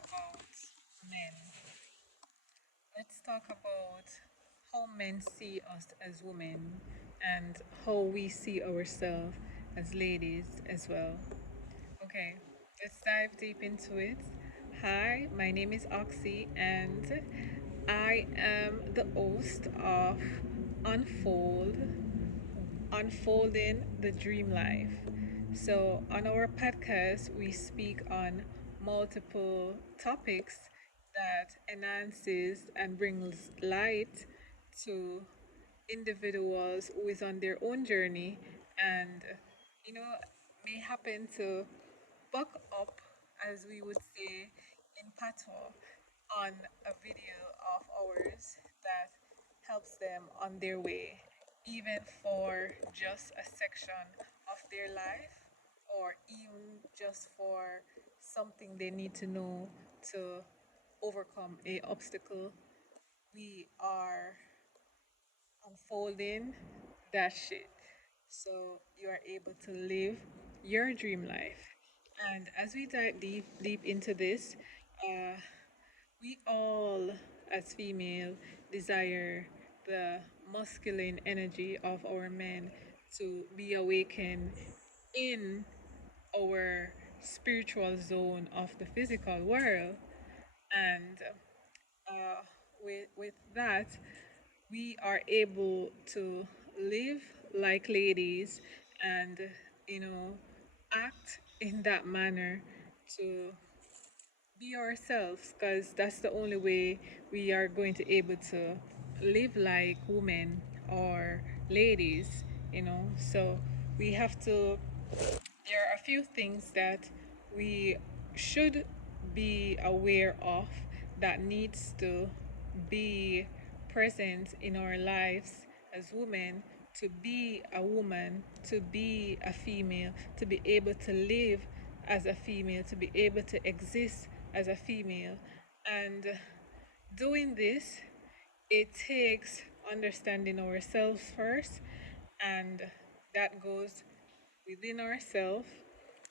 about men. Let's talk about how men see us as women and how we see ourselves as ladies as well. Okay, let's dive deep into it. Hi, my name is Oxy, and I am the host of Unfold Unfolding the Dream Life. So, on our podcast, we speak on multiple topics that enhances and brings light to individuals who is on their own journey and you know may happen to buck up, as we would say in patois, on a video of ours that helps them on their way, even for just a section of their life, or even just for something they need to know to overcome a obstacle. We are unfolding that shit so you are able to live your dream life. And as we dive deep into this, uh, we all, as female, desire the masculine energy of our men to be awakened in our spiritual zone of the physical world. And uh, with that, we are able to live like ladies and, you know, act in that manner to be ourselves, because that's the only way we are going to able to live like women or ladies, so we have to there are a few things that we should be aware of that needs to be present in our lives as women, to be a woman, to be a female, to be able to live as a female, to be able to exist as a female. And doing this, it takes understanding ourselves first, and that goes within ourselves,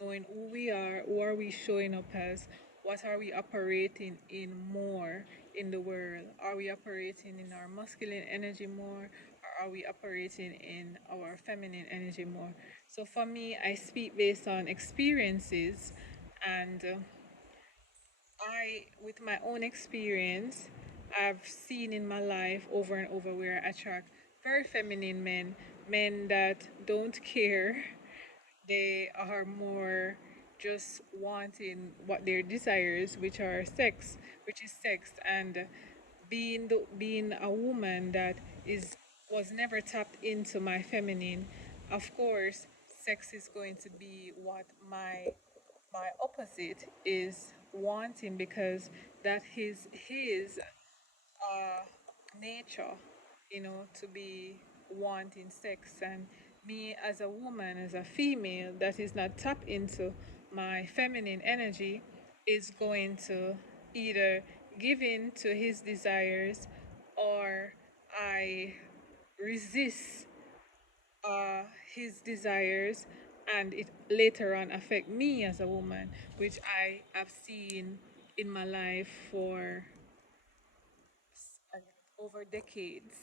knowing who we are, who are we showing up as, what are we operating in more in the world? Are we operating in our masculine energy more, or are we operating in our feminine energy more? So for me, I speak based on experiences, and with my own experience, I've seen in my life over and over where I attract very feminine men, men that don't care. They are more just wanting what their desires, which is sex, and being a woman that is was never tapped into my feminine. Of course, sex is going to be what my opposite is wanting, because that is his uh, nature, to be wanting sex. And me as a woman, as a female that is not tapped into my feminine energy, is going to either give in to his desires, or I resist uh, his desires, and it later on affect me as a woman, which I have seen in my life for over decades.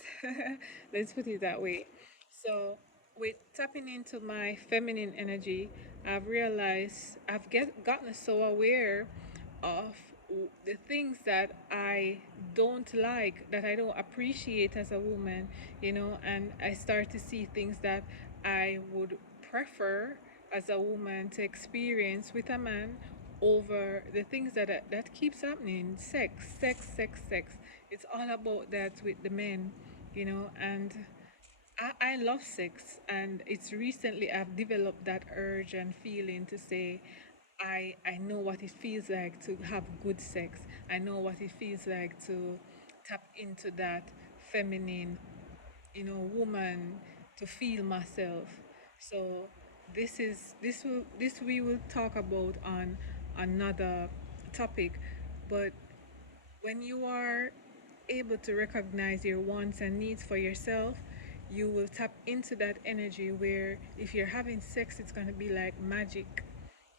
Let's put it that way. So, with tapping into my feminine energy, I've realized gotten so aware of the things that I don't like, that I don't appreciate as a woman, and I start to see things that I would prefer as a woman to experience with a man over the things that keeps happening. Sex. It's all about that with the men, and I love sex, and it's recently I've developed that urge and feeling to say, I know what it feels like to have good sex. I know what it feels like to tap into that feminine, woman, to feel myself. So this we will talk about on another topic, but when you are able to recognize your wants and needs for yourself, you will tap into that energy where if you're having sex, it's going to be like magic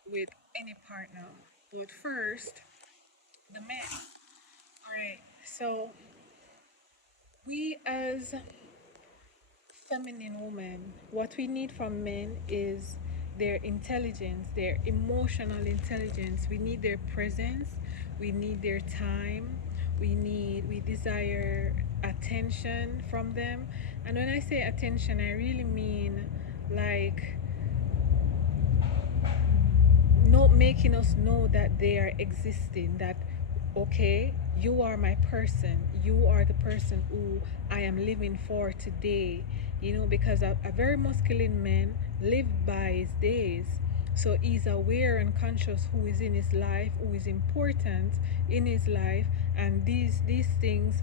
with any partner. But first, the men. All right. So we as feminine women, what we need from men is their intelligence, their emotional intelligence. We need their presence, we need their time, we desire attention from them. And when I say attention, I really mean like not making us know that they are existing, that okay, you are my person, you are the person who I am living for today, because a very masculine man live by his days. So he's aware and conscious who is in his life, who is important in his life, and these things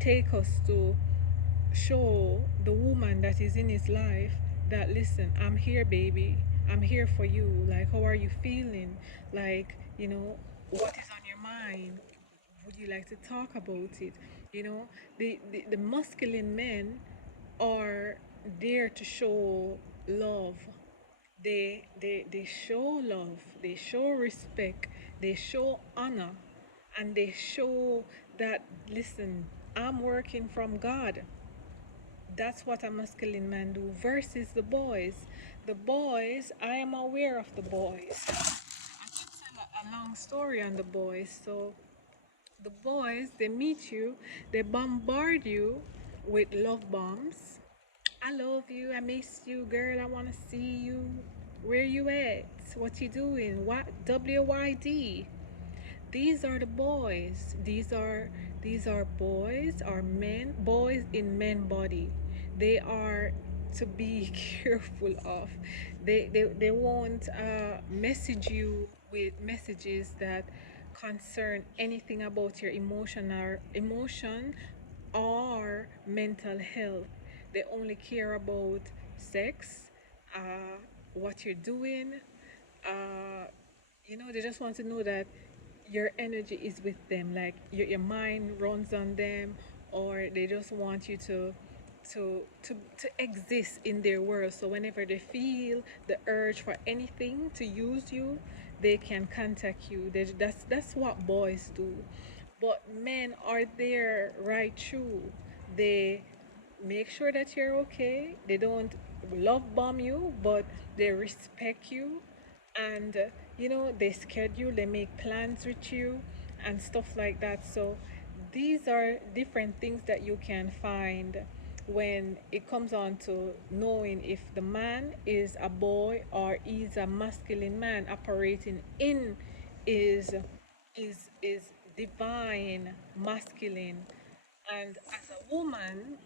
take us to show the woman that is in his life that, listen, I'm here, baby, I'm here for you. Like, how are you feeling? Like, what is on your mind? Would you like to talk about it? The masculine men are there to show love. They show love, they show respect, they show honor, and they show that, listen, I'm working from God. That's what a masculine man do versus the boys. The boys, I am aware of the boys. I can tell a long story on the boys. So the boys, they meet you, they bombard you with love bombs. I love you, I miss you, girl, I wanna see you. Where you at? What you doing? What WYD? These are the boys. These are boys, are men, boys in men body. They are to be careful of. They won't message you with messages that concern anything about your emotion or mental health. They only care about sex, uh, what you're doing, uh, they just want to know that your energy is with them, like your mind runs on them, or they just want you to exist in their world. So whenever they feel the urge for anything to use you, they can contact you. That's what boys do. But men are there right through. They make sure that you're okay. They don't love bomb you, but they respect you, and they schedule, they make plans with you and stuff like that. So these are different things that you can find when it comes on to knowing if the man is a boy or is a masculine man operating in is divine masculine. And as a woman,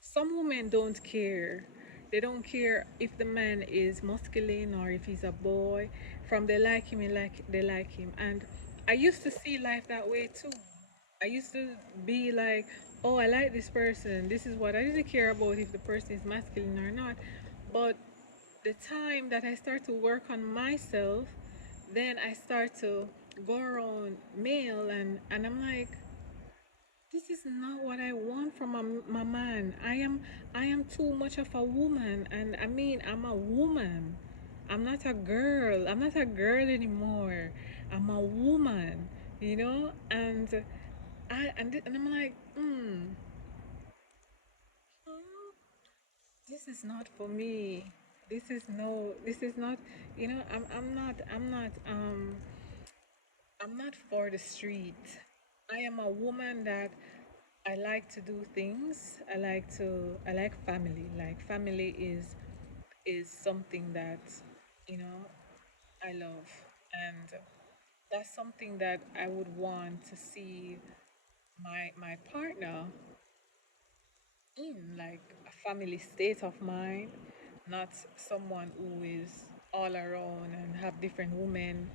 some women don't care. They don't care if the man is masculine or if he's a boy. From they like him, they like him. And I used to see life that way too. I used to be like, oh, I like this person. This is what I didn't care about if the person is masculine or not. But the time that I start to work on myself, then I start to go around male, and I'm like, this is not what I want from my man. I am too much of a woman, and I mean, I'm a woman. I'm not a girl. I'm not a girl anymore. I'm a woman, and and I'm like, hmm, this is not for me. This is not, I'm not for the street. I am a woman that I like to do things. I like family. Like family is something that, you know, I love. And that's something that I would want to see my partner in, like a family state of mind, not someone who is all around and have different women.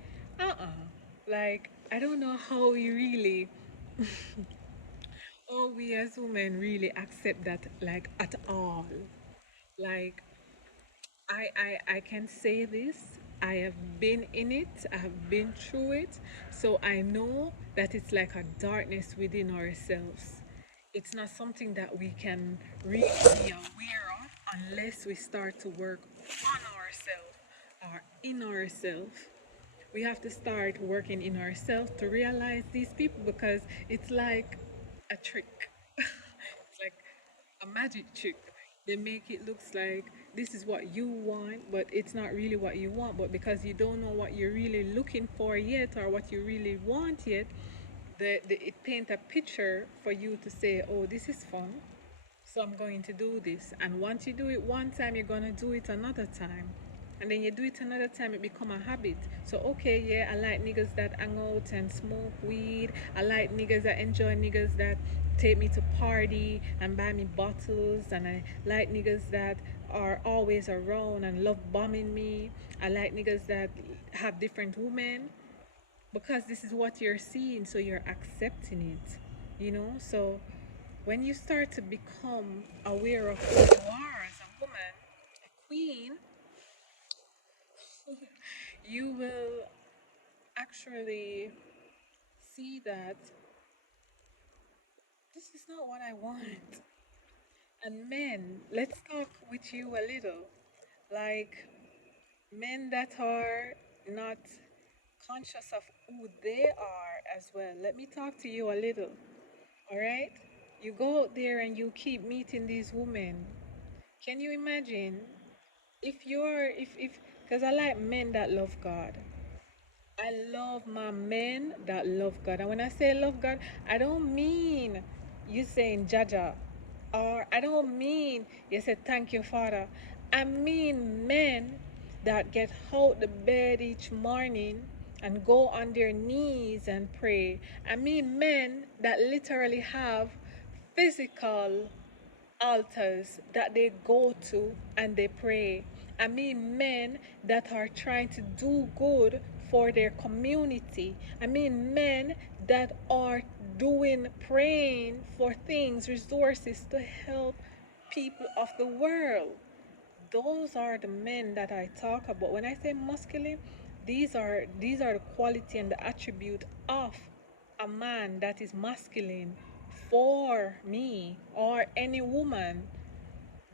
Like, I don't know how we really, or we as women really accept that, like, at all. Like, I can say this. I have been in it. I have been through it. So I know that it's like a darkness within ourselves. It's not something that we can really be aware of unless we start to work on ourselves or in ourselves. we have to start working in ourselves to realize these people, because it's like a trick. It's like a magic trick. They make it looks like this is what you want, but it's not really what you want. But because you don't know what you're really looking for yet, or what you really want yet, it paint a picture for you to say, oh, this is fun, so I'm going to do this. And once you do it one time, you're going to do it another time. And then you do it another time, it become a habit. So, okay, yeah, I like niggas that hang out and smoke weed. I like niggas that enjoy, niggas that take me to party and buy me bottles. And I like niggas that are always around and love bombing me. I like niggas that have different women, because this is what you're seeing, so you're accepting it, so when you start to become aware of who you are as a woman, a queen, you will actually see that this is not what I want. And men, let's talk with you a little, like men that are not conscious of who they are as well. Let me talk to you a little. All right? You go out there and you keep meeting these women. Can you imagine because I like men that love God. I love my men that love God. And when I say love God, I don't mean you saying Jaja, or I don't mean you say thank you, Father. I mean men that get out the bed each morning and go on their knees and pray. I mean men that literally have physical altars that they go to and they pray. I mean, men that are trying to do good for their community. I mean, men that are praying for things, resources to help people of the world. Those are the men that I talk about. When I say masculine, these are the quality and the attribute of a man that is masculine for me or any woman.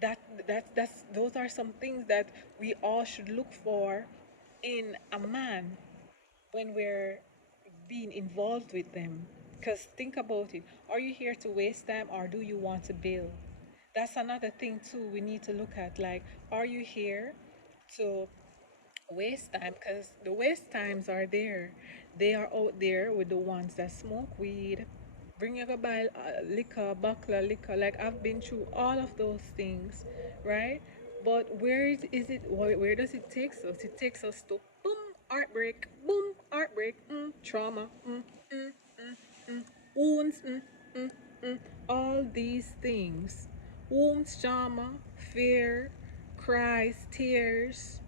That's those are some things that we all should look for in a man when we're being involved with them. Because think about it, are you here to waste time, or do you want to build? That's another thing too we need to look at. Like, are you here to waste time? Because the waste times are there. They are out there with the ones that smoke weed, bring your buy liquor, buckler liquor. Like, I've been through all of those things, right? But is it? Where does it take us? It takes us to boom, heartbreak, trauma, wounds, all these things. Wounds, trauma, fear, cries, tears,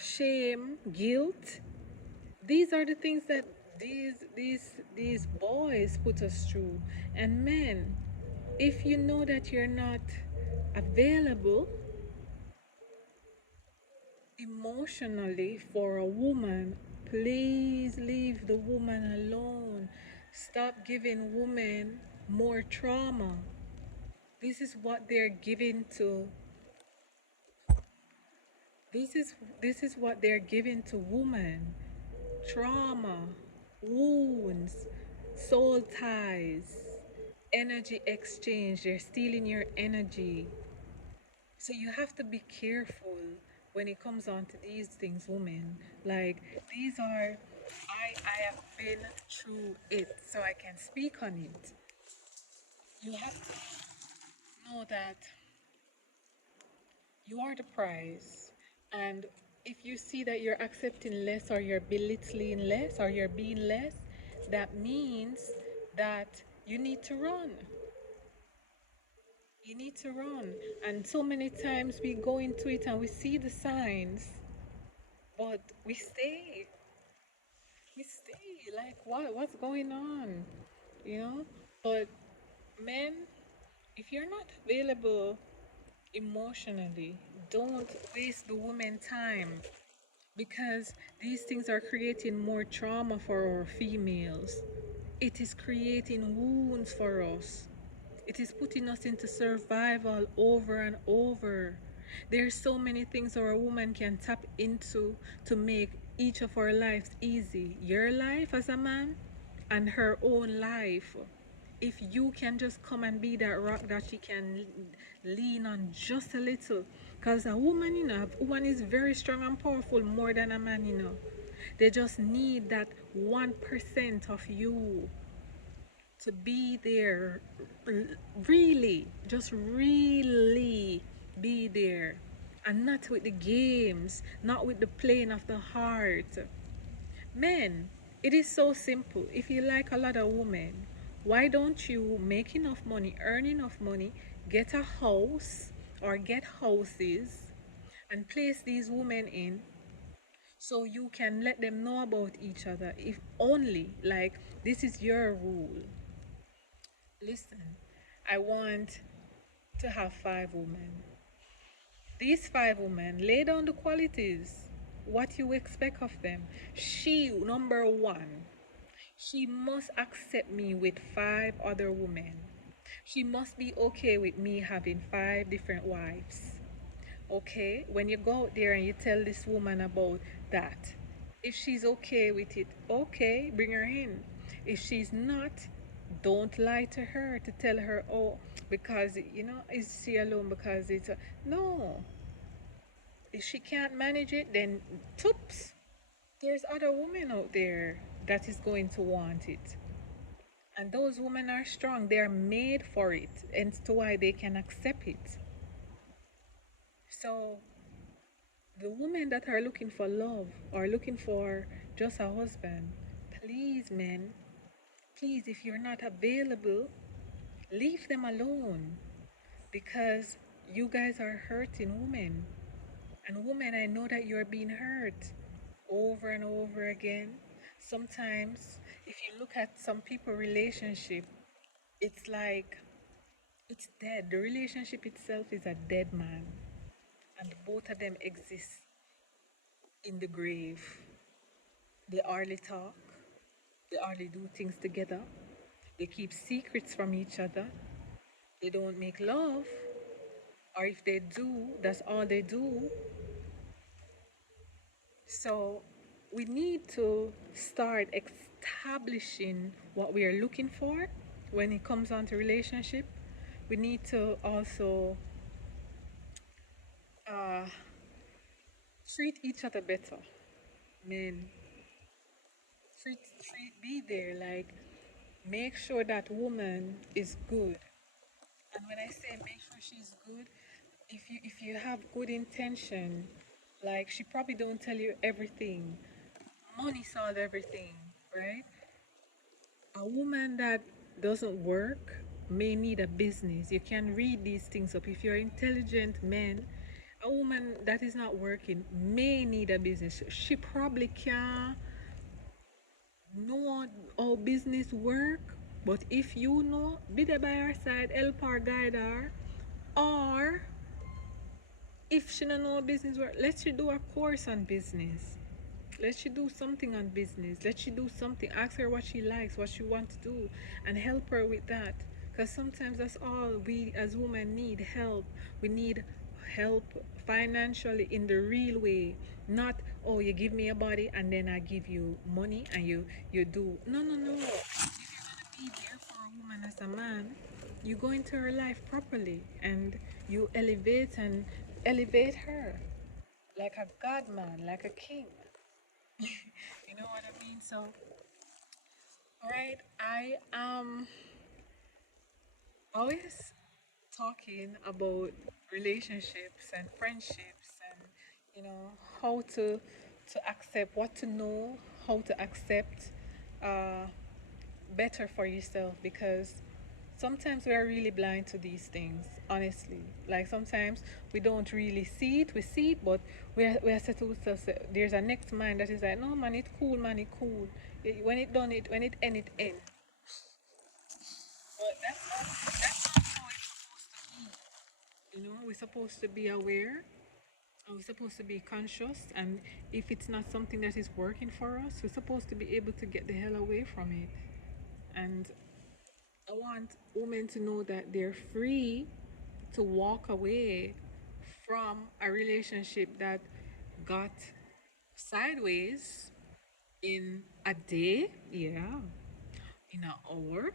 shame, guilt. These are the things that these boys put us through. And men, if you know that you're not available emotionally for a woman, please leave the woman alone. Stop giving women more trauma. This is what they're giving to this is what they're giving to women. Trauma, wounds, soul ties, energy exchange. They're stealing your energy. So you have to be careful when it comes on to these things, women. Like, these are, I have been through it, so I can speak on it. You have to know that you are the prize. And if you see that you're accepting less, or you're belittling less, or you're being less, that means that you need to run. You need to run. And so many times we go into it and we see the signs, but we stay. We stay. Like, what's going on? You know? But men, if you're not available emotionally, don't waste the woman time, because these things are creating more trauma for our females. It is creating wounds for us. It is putting us into survival over and over. There's so many things our woman can tap into to make each of our lives easy. Your life as a man and her own life. If you can just come and be that rock that she can lean on just a little. Because a woman, a woman is very strong and powerful more than a man. They just need that 1% of you to be there, really, just really be there, and not with the games, not with the playing of the heart. Men, it is so simple. If you like a lot of women, why don't you make enough money, earn enough money, get a house or get houses, and place these women in so you can let them know about each other? If only, like, this is your rule. Listen, I want to have 5 women. These 5 women, lay down the qualities, what you expect of them. She, number one, she must accept me with 5 other women. She must be okay with me having 5 different wives. Okay? When you go out there and you tell this woman about that, if she's okay with it, okay, bring her in. If she's not, don't lie to her to tell her, oh, because, is she alone because it's a. No. If she can't manage it, then toops. There's other women out there that is going to want it. And those women are strong. They are made for it. And to why they can accept it. So the women that are looking for love or looking for just a husband, please, men, please, if you're not available, leave them alone, because you guys are hurting women. And women, I know that you're being hurt over and over again. Sometimes, if you look at some people' relationship, it's like it's dead. The relationship itself is a dead man, and both of them exist in the grave. They hardly talk, they hardly do things together, they keep secrets from each other, they don't make love, or if they do, that's all they do. So we need to start establishing what we are looking for when it comes on to relationship. We need to also uh, treat each other better. Men, be there, like, make sure that woman is good. And when I say make sure she's good, if you have good intention, like, she probably don't tell you everything. Money solve everything, right? A woman that doesn't work may need a business. You can read these things up. If you're intelligent man, a woman that is not working may need a business. She probably can know how business work, but if you know, be there by her side, help her, guide her. Or if she don't know business work, let you do a course on business. Let you do something on business. Let you do something. Ask her what she likes, what she wants to do, and help her with that. Because sometimes that's all we as women need, help. We need help financially in the real way. Not, oh, you give me a body and then I give you money and you do. No, no, no. If you're going to be there for a woman as a man, you go into her life properly and you elevate her like a god man, like a king. You know what I mean? So, all right, I am always talking about relationships and friendships, and how to accept, what to know, how to accept uh, better for yourself, because sometimes we are really blind to these things, honestly. Like, sometimes we don't really see it, we see it, but we are set to there's a next mind that is like, no man, it cool, man, it cool. When it done, it when it end, it end. But that's not how it's supposed to be. We're supposed to be aware, and we're supposed to be conscious, and if it's not something that is working for us, we're supposed to be able to get the hell away from it. And I want women to know that they're free to walk away from a relationship that got sideways in a day, yeah, in an hour,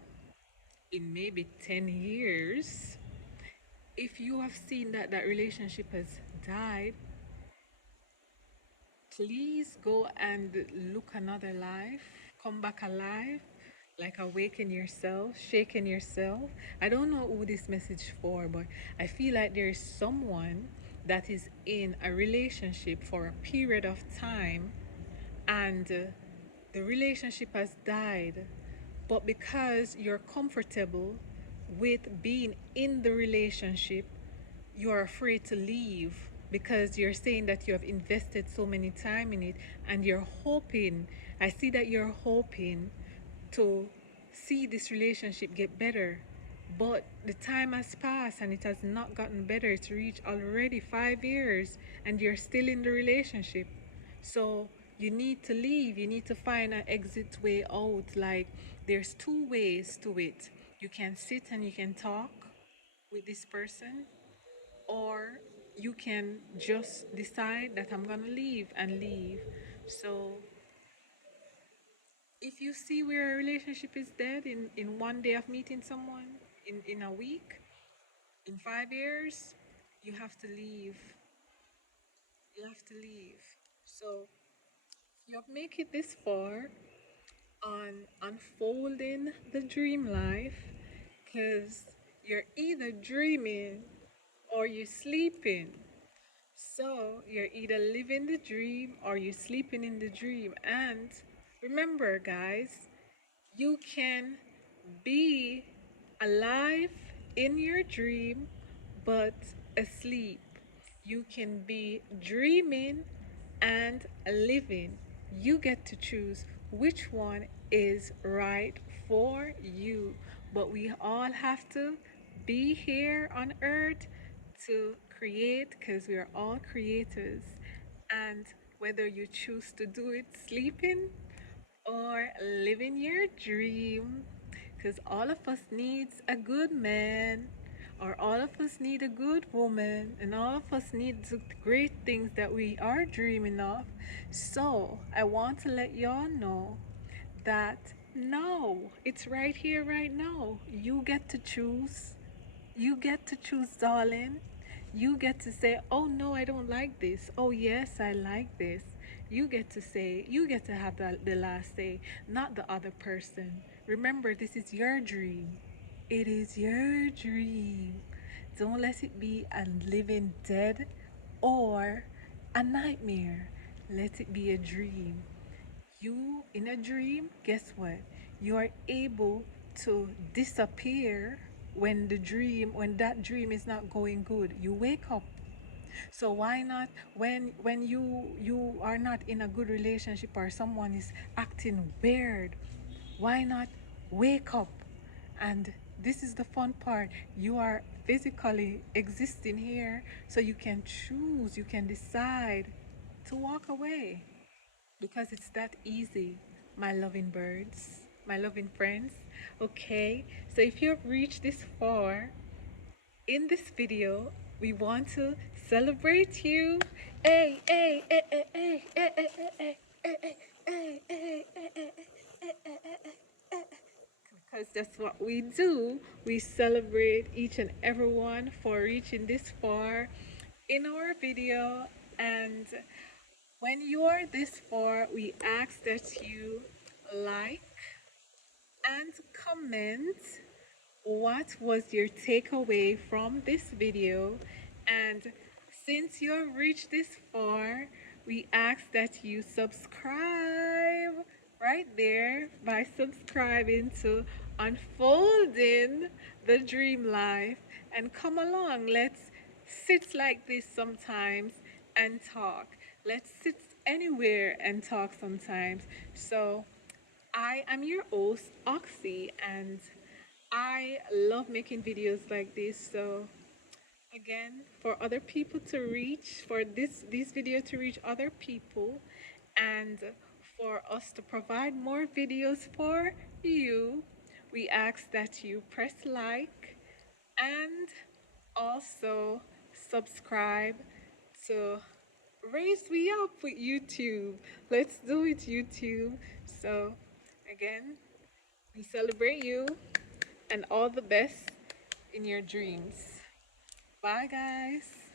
in maybe 10 years. If you have seen that that relationship has died, please go and look another life, come back alive, like awaken yourself, shaken yourself. I don't know who this message for, but I feel like there is someone that is in a relationship for a period of time, and the relationship has died, but because you're comfortable with being in the relationship, you are afraid to leave because you're saying that you have invested so many time in it, and you're hoping, I see that you're hoping to see this relationship get better, but the time has passed and it has not gotten better. It's reached already 5 years and you're still in the relationship. So you need to leave. You need to find an exit way out. Like, there's two ways to it. You can sit and you can talk with this person, or you can just decide that I'm gonna leave and leave. So if you see where a relationship is dead in one day of meeting someone, in a week, in 5 years, you have to leave. You have to leave. So you have make it this far on unfolding the dream life, because you're either dreaming or you're sleeping. So you're either living the dream or you're sleeping in the dream. And remember, guys, you can be alive in your dream but asleep. You can be dreaming and living. You get to choose which one is right for you. But we all have to be here on earth to create, because we are all creators. And whether you choose to do it sleeping or living your dream, because all of us needs a good man, or all of us need a good woman, and all of us need the great things that we are dreaming of. So I want to let y'all know that no, it's right here, right now. You get to choose. You get to choose, darling. You get to say, oh no, I don't like this. Oh yes, I like this. You get to say, you get to have the last say, not the other person. Remember, this is your dream. It is your dream. Don't let it be a living dead or a nightmare. Let it be a dream. You, in a dream, guess what? You are able to disappear when that dream is not going good. You wake up. So why not, when you are not in a good relationship or someone is acting weird, why not wake up? And this is the fun part. You are physically existing here, so you can choose, you can decide to walk away, because it's that easy, my loving birds, my loving friends. Okay, so if you've reached this far in this video, we want to celebrate you. Hey, hey, hey, hey, hey, hey, hey, hey, hey, hey, hey, hey, hey, hey, because that's what we do. We celebrate each and everyone for reaching this far in our video. And when you are this far, we ask that you like and comment what was your takeaway from this video. And since you have reached this far, we ask that you subscribe right there by subscribing to Unfolding the Dream Life, and come along. Let's sit like this sometimes and talk. Let's sit anywhere and talk sometimes. So I am your host, Oxy, and I love making videos like this. So again, for other people to reach, for this video to reach other people, and for us to provide more videos for you, we ask that you press like and also subscribe to raise me up with YouTube. Let's do it, YouTube. So, again, we celebrate you and all the best in your dreams. Bye, guys.